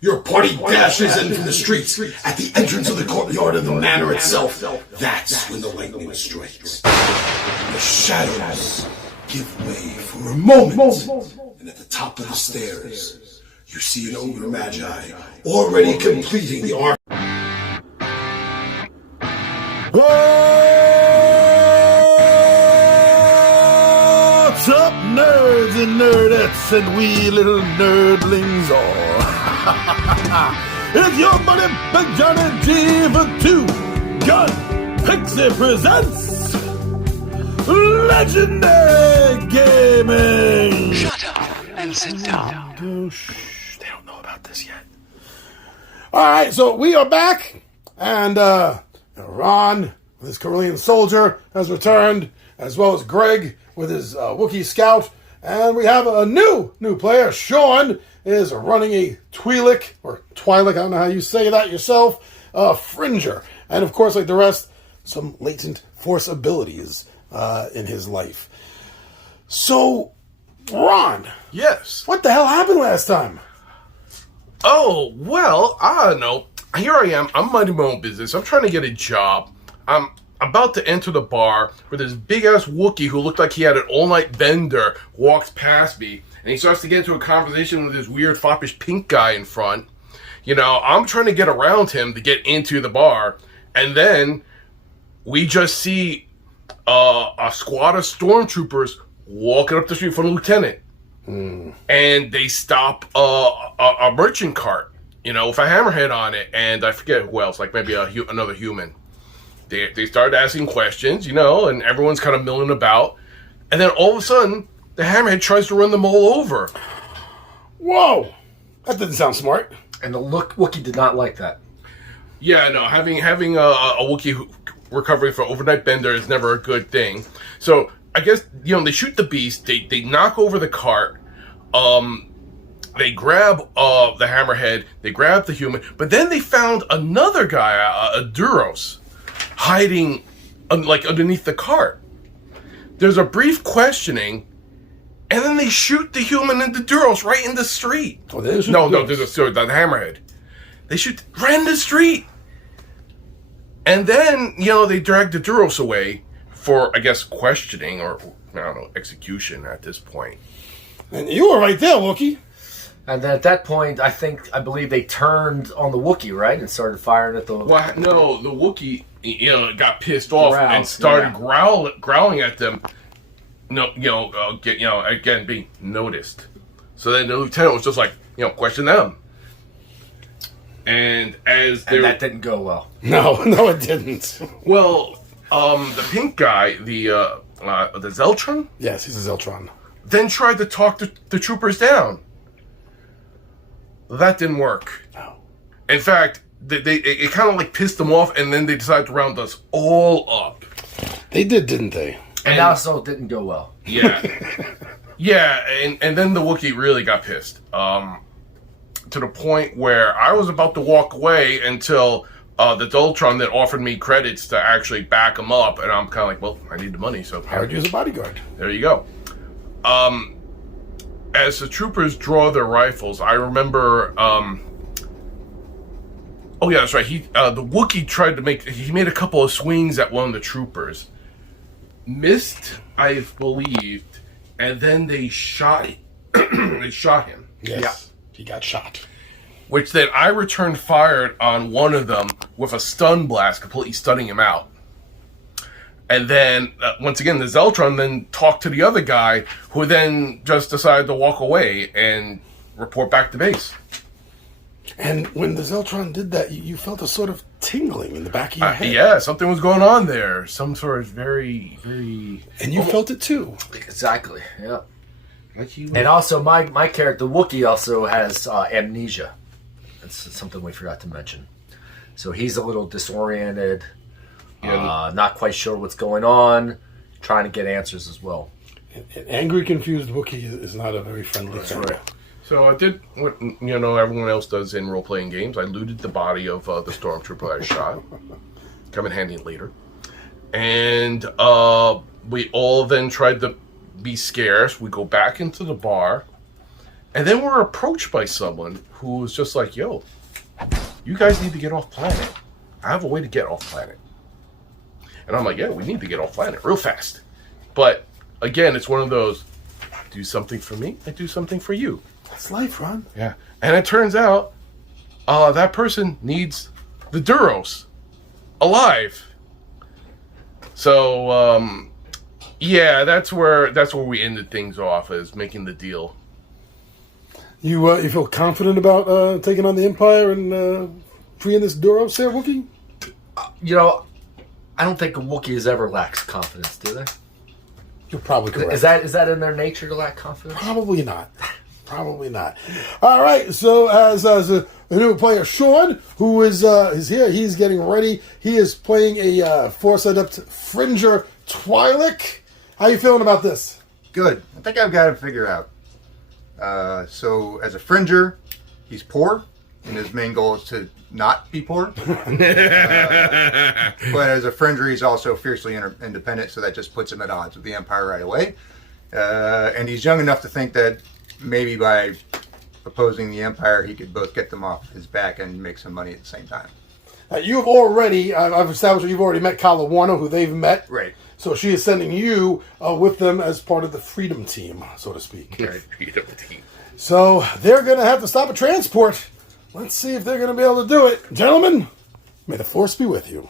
Your party dashes in from the streets at the entrance of the courtyard of the manor itself. That's when the lightning strikes. The shadows give way for a moment. And at the top of the stairs, you see an ogre magi already completing the arc. What's up, nerds and nerdettes and wee little nerdlings all? It's your buddy Big Johnny G for Two Gun Pixie presents Legendary Gaming. Shut up and sit down. They don't know about this yet. Alright, so we are back, and Ron with his Carillion soldier has returned, as well as Greg with his Wookiee scout, and we have a new player. Sean is running a Twi'lek, or Twi'lek, I don't know how you say that yourself, Fringer. And of course, like the rest, some latent Force abilities in his life. So, Ron. Yes. What the hell happened last time? Oh, well, I don't know. Here I am. I'm minding my own business. I'm trying to get a job. I'm about to enter the bar where this big-ass Wookiee who looked like he had an all-night bender walks past me, and he starts to get into a conversation with this weird, foppish pink guy in front. You know, I'm trying to get around him to get into the bar, and then we just see a squad of stormtroopers walking up the street from the lieutenant. And they stop a merchant cart, you know, with a hammerhead on it, and I forget who else, like maybe another human. They started asking questions, you know, and everyone's kind of milling about. And then all of a sudden, the hammerhead tries to run them all over. Whoa! That didn't sound smart. And the Wookiee did not like that. Yeah, no, having a Wookiee recovering from overnight bender is never a good thing. So I guess, you know, they shoot the beast, they knock over the cart, they grab the hammerhead, they grab the human, but then they found another guy, a Duros, hiding like underneath the cart. There's a brief questioning, and then they shoot the human and the Duros right in the street. Oh, they didn't shoot No, the there's the hammerhead. They shoot right in the street. And then, you know, they drag the Duros away for, I guess, questioning or, I don't know, execution at this point. And you were right there, Wookiee. And then at that point, I believe they turned on the Wookiee, right? And started firing at the... Well, no, the Wookiee, you know, got pissed off Growled, and started yeah. growling at them. No, again, being noticed. So then the lieutenant was just like, you know, question them. And as they... And that didn't go well. No, it didn't. Well, the pink guy, the Zeltron? Yes, he's a Zeltron. Then tried to talk the troopers down. That didn't work. No. In fact, it kind of like pissed them off, and then they decided to round us all up. They did, didn't they? And also didn't go well. Yeah. Yeah, and then the Wookiee really got pissed. To the point where I was about to walk away until the Dultron that offered me credits to actually back him up, and I'm kind of like, well, I need the money, so... Hired you as a bodyguard. There you go. As the troopers draw their rifles, I remember, oh yeah, that's right, the Wookiee tried to he made a couple of swings at one of the troopers. Missed, I believed, and then they shot him. They shot him. Yes. Yeah. He got shot. Which then I returned fired on one of them with a stun blast, completely stunning him out. And then, once again, the Zeltron then talked to the other guy, who then just decided to walk away and report back to base. And when the Zeltron did that, you felt a sort of tingling in the back of your head. Yeah, something was going on there. Some sort of very, very... And you felt it too. Exactly, yeah. Like you... And also, my character, the Wookiee, also has amnesia. That's something we forgot to mention. So he's a little disoriented, not quite sure what's going on, trying to get answers as well. An angry, confused Wookiee is not a very friendly That's thing. right. So I did what, you know, everyone else does in role-playing games. I looted the body of the stormtrooper I shot. Come in handy later. And we all then tried to be scarce. We go back into the bar. And then we're approached by someone who was just like, yo, you guys need to get off planet. I have a way to get off planet. And I'm like, yeah, we need to get off planet real fast. But again, it's one of those, do something for me, I do something for you. That's life, Ron. Yeah. And it turns out that person needs the Duros alive. So, yeah, that's where we ended things off, as making the deal. You feel confident about taking on the Empire and freeing this Duros there, Wookiee? You know, I don't think Wookiees ever lacks confidence, do they? You're probably correct. Is that in their nature to lack confidence? Probably not. Probably not. All right. So as the new player Sean, who is here, he's getting ready. He is playing a Force Adept Fringer Twi'lek. How you feeling about this? Good. I think I've got it figured out. So as a Fringer, he's poor, and his main goal is to not be poor. But as a Fringer, he's also fiercely independent, so that just puts him at odds with the Empire right away. And he's young enough to think that maybe by opposing the Empire, he could both get them off his back and make some money at the same time. You've already, I've established that you've already met Kala Warner, who they've met. Right. So she is sending you with them as part of the Freedom Team, so to speak. Right. Freedom team. So they're going to have to stop a transport. Let's see if they're going to be able to do it. Gentlemen, may the Force be with you.